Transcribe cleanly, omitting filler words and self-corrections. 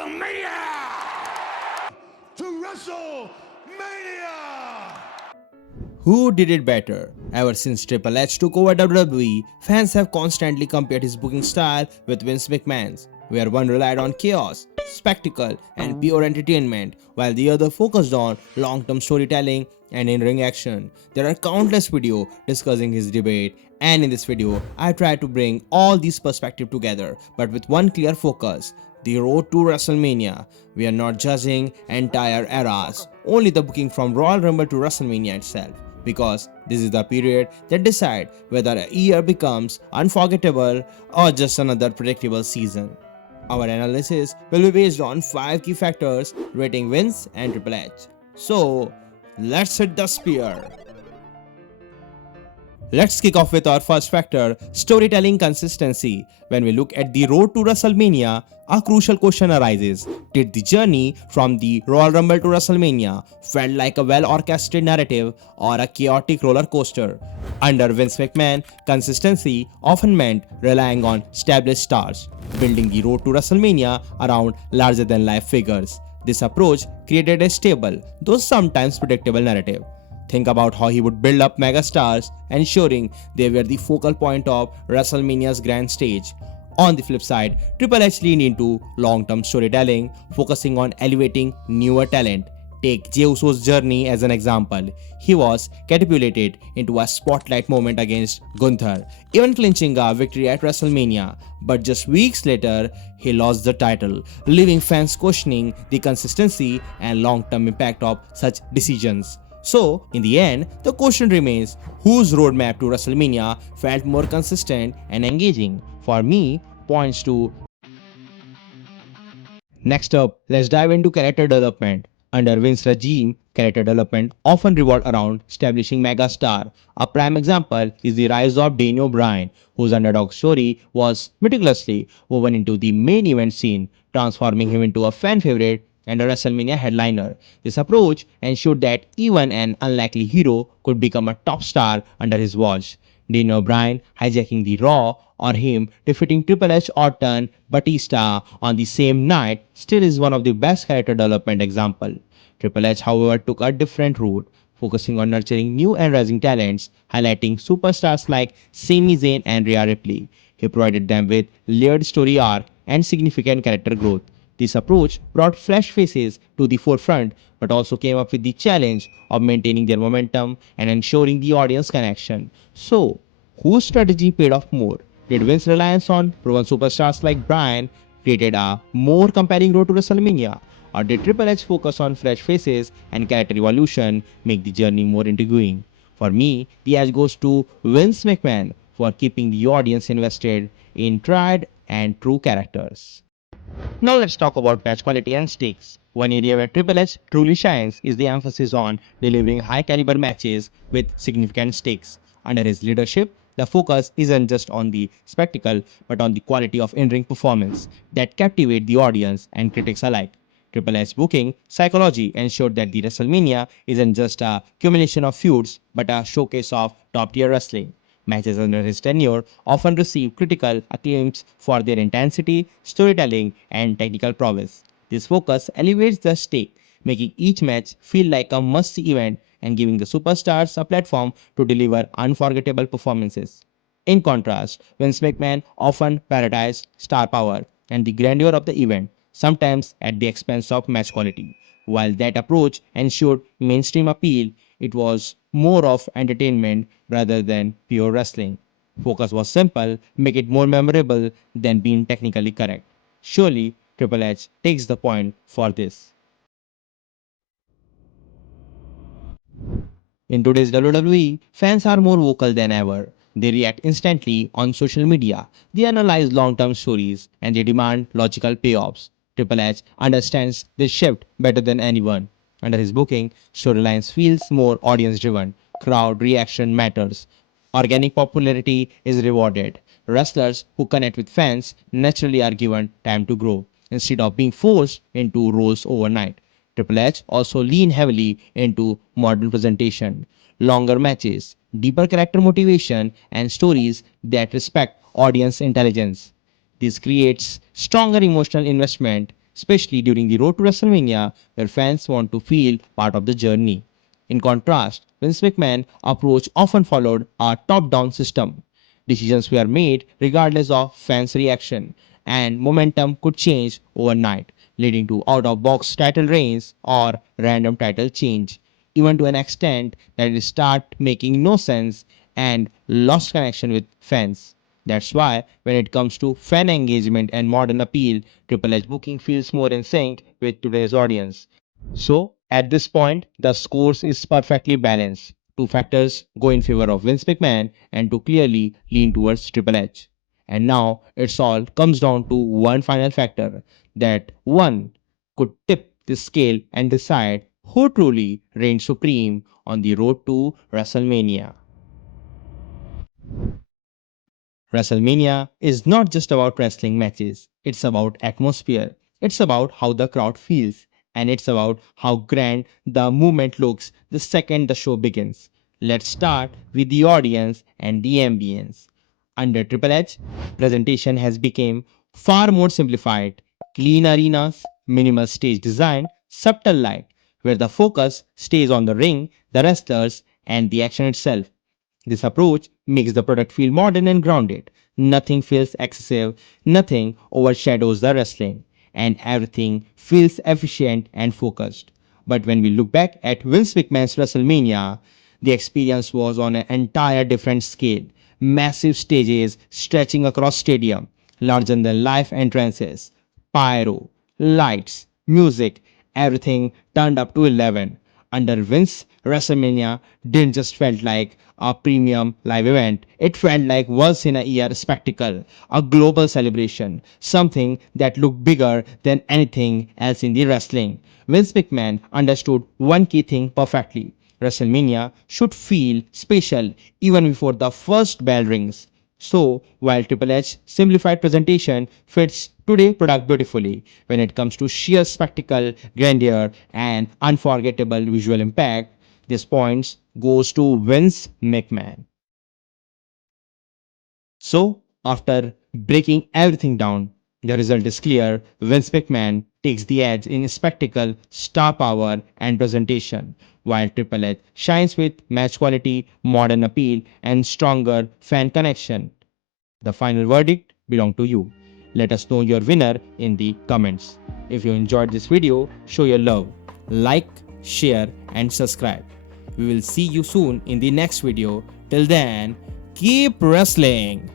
WrestleMania! To WrestleMania! Who did it better? Ever since Triple H took over WWE, fans have constantly compared his booking style with Vince McMahon's, where one relied on chaos, spectacle, and pure entertainment, while the other focused on long-term storytelling and in-ring action. There are countless videos discussing his debate, and in this video, I try to bring all these perspectives together, but with one clear focus: the road to WrestleMania. We are not judging entire eras, only the booking from Royal Rumble to WrestleMania itself, because this is the period that decide whether a year becomes unforgettable or just another predictable season. Our analysis will be based on 5 key factors rating Vince and Triple H. So, let's hit the spear. Let's kick off with our first factor, storytelling consistency. When we look at the road to WrestleMania, a crucial question arises. Did the journey from the Royal Rumble to WrestleMania felt like a well-orchestrated narrative or a chaotic roller coaster? Under Vince McMahon, consistency often meant relying on established stars, building the road to WrestleMania around larger-than-life figures. This approach created a stable, though sometimes predictable narrative. Think about how he would build up megastars, ensuring they were the focal point of WrestleMania's grand stage. On the flip side, Triple H leaned into long-term storytelling, focusing on elevating newer talent. Take Jey Uso's journey as an example. He was catapulted into a spotlight moment against Gunther, even clinching a victory at WrestleMania. But just weeks later, he lost the title, leaving fans questioning the consistency and long-term impact of such decisions. So, in the end, the question remains, whose roadmap to WrestleMania felt more consistent and engaging? For me, points to. Next up, let's dive into character development. Under Vince's regime, character development often revolved around establishing megastar. A prime example is the rise of Daniel Bryan, whose underdog story was meticulously woven into the main event scene, transforming him into a fan favorite and a WrestleMania headliner. This approach ensured that even an unlikely hero could become a top star under his watch. Daniel Bryan hijacking the Raw or him defeating Triple H or Batista on the same night still is one of the best character development example. Triple H, however, took a different route, focusing on nurturing new and rising talents, highlighting superstars like Sami Zayn and Rhea Ripley. He provided them with layered story arc and significant character growth. This approach brought fresh faces to the forefront, but also came up with the challenge of maintaining their momentum and ensuring the audience connection. So, whose strategy paid off more? Did Vince's reliance on proven superstars like Bryan created a more compelling road to WrestleMania? Or did Triple H focus on fresh faces and character evolution make the journey more intriguing? For me, the edge goes to Vince McMahon for keeping the audience invested in tried and true characters. Now let's talk about match quality and stakes. One area where Triple H truly shines is the emphasis on delivering high caliber matches with significant stakes. Under his leadership, the focus isn't just on the spectacle but on the quality of in-ring performance that captivate the audience and critics alike. Triple H booking psychology ensured that the WrestleMania isn't just a accumulation of feuds but a showcase of top-tier wrestling. Matches under his tenure often receive critical acclaims for their intensity, storytelling, and technical prowess. This focus elevates the stake, making each match feel like a must-see event and giving the superstars a platform to deliver unforgettable performances. In contrast, Vince McMahon often prioritized star power and the grandeur of the event, sometimes at the expense of match quality. While that approach ensured mainstream appeal, it was more of entertainment rather than pure wrestling. Focus was simple, make it more memorable than being technically correct. Surely, Triple H takes the point for this. In today's WWE, fans are more vocal than ever. They react instantly on social media, they analyze long term stories, and they demand logical payoffs. Triple H understands this shift better than anyone. Under his booking, storylines feels more audience driven. Crowd reaction matters. Organic popularity is rewarded. Wrestlers who connect with fans naturally are given time to grow instead of being forced into roles overnight. Triple H also leaned heavily into modern presentation, longer matches, deeper character motivation, and stories that respect audience intelligence. This creates stronger emotional investment especially during the road to WrestleMania, where fans want to feel part of the journey. In contrast, Vince McMahon's approach often followed a top-down system. Decisions were made regardless of fans' reaction, and momentum could change overnight, leading to out-of-box title reigns or random title change, even to an extent that it started making no sense and lost connection with fans. That's why, when it comes to fan engagement and modern appeal, Triple H booking feels more in sync with today's audience. So, at this point, the scores is perfectly balanced. Two factors go in favor of Vince McMahon and two clearly lean towards Triple H. And now it's all comes down to one final factor that one could tip the scale and decide who truly reigns supreme on the road to WrestleMania. WrestleMania is not just about wrestling matches, it's about atmosphere. It's about how the crowd feels, and it's about how grand the movement looks the second the show begins. Let's start with the audience and the ambience. Under Triple H, presentation has become far more simplified. Clean arenas, minimal stage design, subtle light, where the focus stays on the ring, the wrestlers, and the action itself. This approach makes the product feel modern and grounded. Nothing feels excessive, nothing overshadows the wrestling, and everything feels efficient and focused. But when we look back at Vince McMahon's WrestleMania, the experience was on an entire different scale. Massive stages stretching across stadium, larger than life entrances, pyro, lights, music, everything turned up to 11. Under Vince, WrestleMania didn't just felt like a premium live event. It felt like once in a year spectacle, a global celebration, something that looked bigger than anything else in the wrestling. Vince McMahon understood one key thing perfectly. WrestleMania should feel special even before the first bell rings. So, while Triple H simplified presentation fits today's product beautifully, when it comes to sheer spectacle, grandeur, and unforgettable visual impact, this points goes to Vince McMahon. So, after breaking everything down, the result is clear. Vince McMahon takes the edge in spectacle, star power, and presentation, while Triple H shines with match quality, modern appeal, and stronger fan connection. The final verdict belongs to you. Let us know your winner in the comments. If you enjoyed this video, show your love. Like, share, and subscribe. We will see you soon in the next video. Till then, keep wrestling.